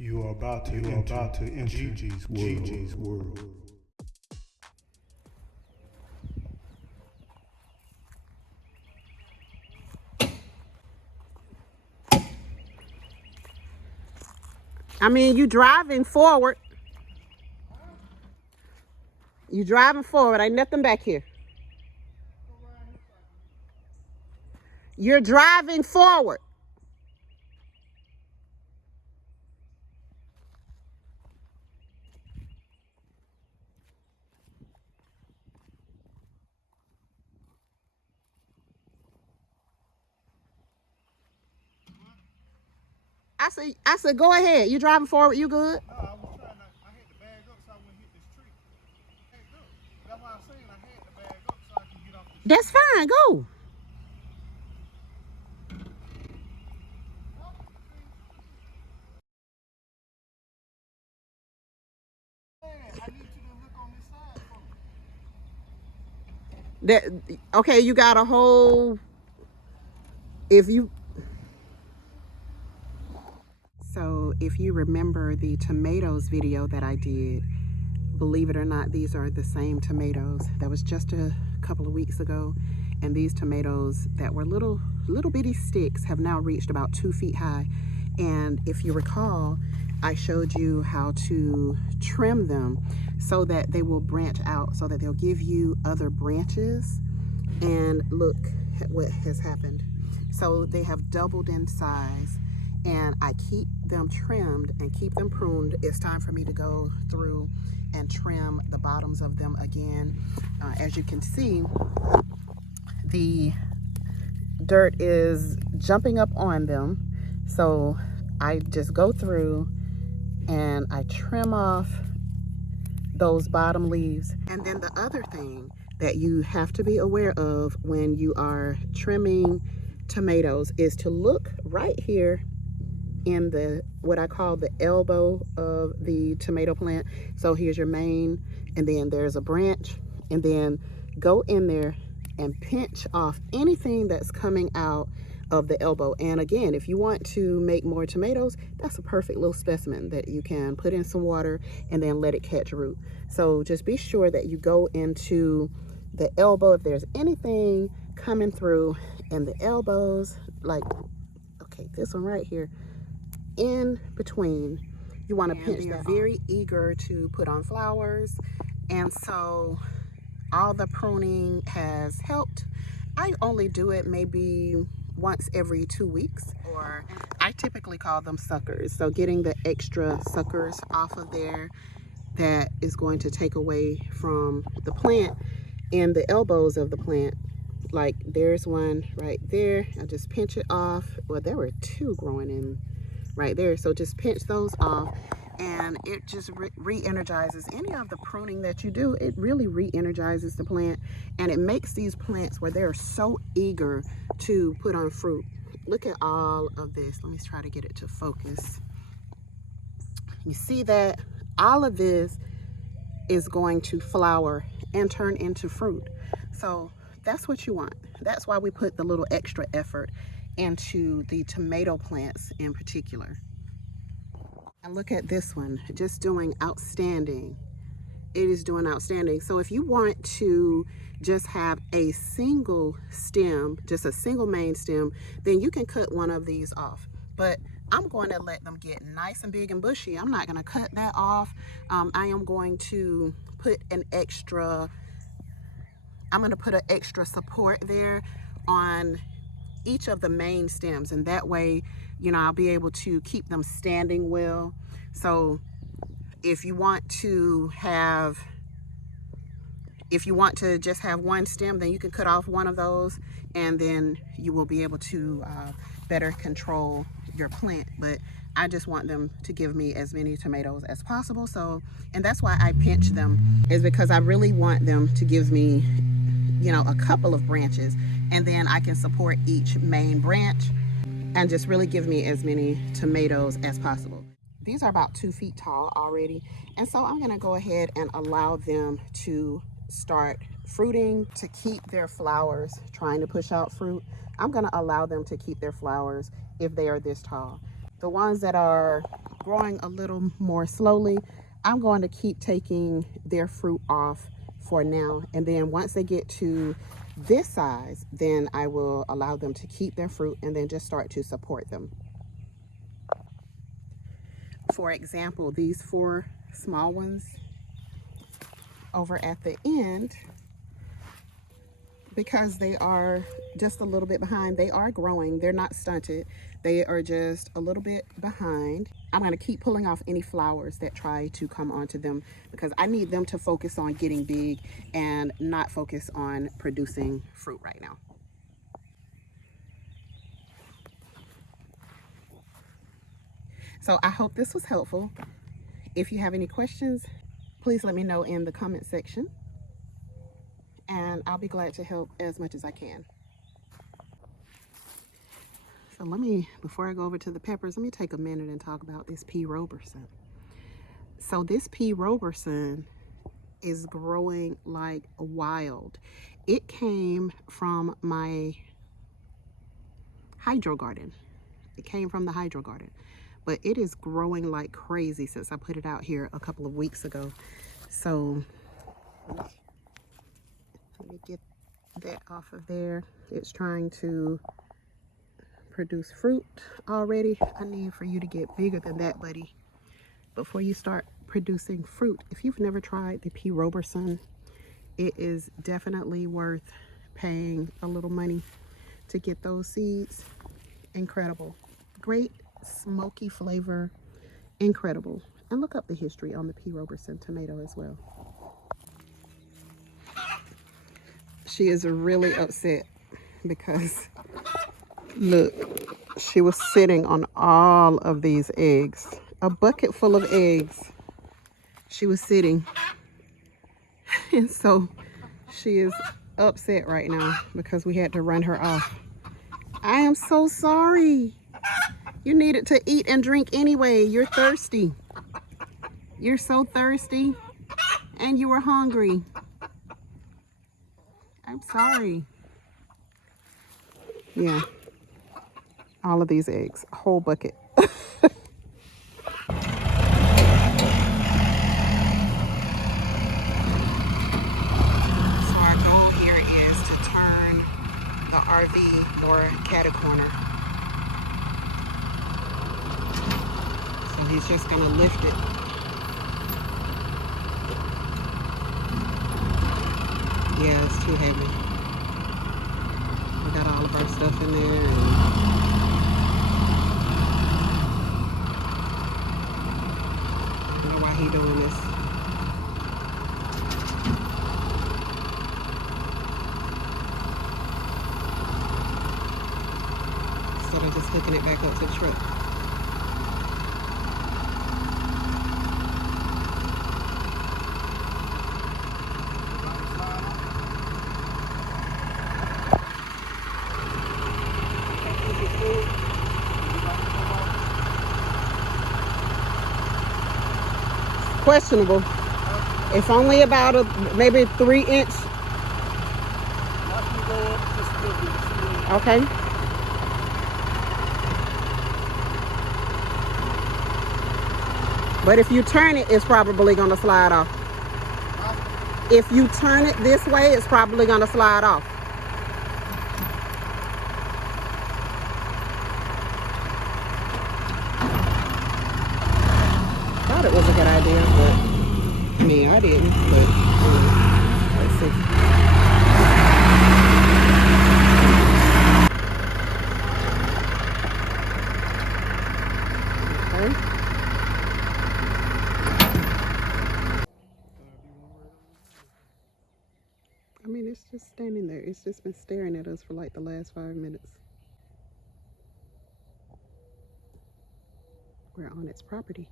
You are about to enter Gigi's world. I mean, you driving forward. You driving forward. Ain't nothing back here. You're driving forward. I said, go ahead. You driving forward. You good? No, I was trying to, I had to bag up so I wouldn't hit this tree. That's why I was saying I had to bag up so I can get off this tree. That's fine. Go. I need you to look on this side for me. Okay, you got a whole, so if you remember the tomatoes video that I did, believe it or not, these are the same tomatoes. That was just a couple of weeks ago. And these tomatoes that were little bitty sticks have now reached about 2 feet high. And if you recall, I showed you how to trim them so that they will branch out, so that they'll give you other branches. And look at what has happened. So they have doubled in size, and I keep them trimmed and keep them pruned. It's time for me to go through and trim the bottoms of them again. As you can see, the dirt is jumping up on them. So I just go through and I trim off those bottom leaves. And then the other thing that you have to be aware of when you are trimming tomatoes is to look right here in the what I call the elbow of the tomato plant. So here's your main, and then there's a branch, and then go in there and pinch off anything that's coming out of the elbow. And again, if you want to make more tomatoes, that's a perfect little specimen that you can put in some water and then let it catch root. So just be sure that you go into the elbow if there's anything coming through in the elbows, like, okay, this one right here, in between, you want to pinch that. Very eager to put on flowers, and so all the pruning has helped. I only do it maybe once every 2 weeks, or I typically call them suckers. So getting the extra suckers off of there that is going to take away from the plant and the elbows of the plant. Like there's one right there. I just pinch it off. Well, there were 2 growing in right there. So just pinch those off, and it just re-energizes any of the pruning that you do. It really re-energizes the plant, and it makes these plants where they're so eager to put on fruit. Look at all of this. Let me try to get it to focus. You see that all of this is going to flower and turn into fruit. So that's what you want. That's why we put the little extra effort into the tomato plants in particular. And look at this one, just doing outstanding. It is doing outstanding. So if you want to just have a single stem, just a single main stem, then you can cut one of these off. But I'm going to let them get nice and big and bushy. I'm not going to cut that off. I am going to put an extra, I'm going to put an extra support there on each of the main stems, and that way, you know, I'll be able to keep them standing well. So if you want to just have one stem, then you can cut off one of those, and then you will be able to better control your plant. But I just want them to give me as many tomatoes as possible. So, and that's why I pinch them, is because I really want them to give me, you know, a couple of branches, and then I can support each main branch and just really give me as many tomatoes as possible. These are about 2 feet tall already, and so I'm going to go ahead and allow them to start fruiting. To keep their flowers, trying to push out fruit, I'm going to allow them to keep their flowers if they are this tall. The ones that are growing a little more slowly. I'm going to keep taking their fruit off for now, and then once they get to this size, then I will allow them to keep their fruit and then just start to support them. For example, these 4 small ones over at the end, because they are just a little bit behind, they are growing. They're not stunted. They are just a little bit behind. I'm going to keep pulling off any flowers that try to come onto them because I need them to focus on getting big and not focus on producing fruit right now. So I hope this was helpful. If you have any questions, please let me know in the comment section, and I'll be glad to help as much as I can. So before I go over to the peppers, let me take a minute and talk about this P. Robertson. So this P. Robertson is growing like wild. It came from my hydro garden. It came from the hydro garden, but it is growing like crazy since I put it out here a couple of weeks ago. So let me get that off of there. It's trying to produce fruit already. I need for you to get bigger than that, buddy, before you start producing fruit. If you've never tried the P. Robertson, it is definitely worth paying a little money to get those seeds. Incredible. Great smoky flavor. Incredible. And look up the history on the P. Robertson tomato as well. She is really upset because look, she was sitting on all of these eggs. A bucket full of eggs. She was sitting. And so she is upset right now because we had to run her off. I am so sorry. You needed to eat and drink anyway. You're thirsty. You're so thirsty. And you were hungry. I'm sorry. Yeah. All of these eggs. A whole bucket. RV more catty corner. So he's just gonna lift it. Yeah, it's too heavy. We got all of our stuff in there. I don't know why he's doing this. Instead of just hooking it back up to the truck. Questionable. It's only about maybe 3-inch. Okay. But if you turn it, it's probably going to slide off. If you turn it this way, it's probably going to slide off. Thought it was a good idea, but I mean, I didn't. But let's see. I mean, it's just standing there. It's just been staring at us for like the last 5 minutes. We're on its property.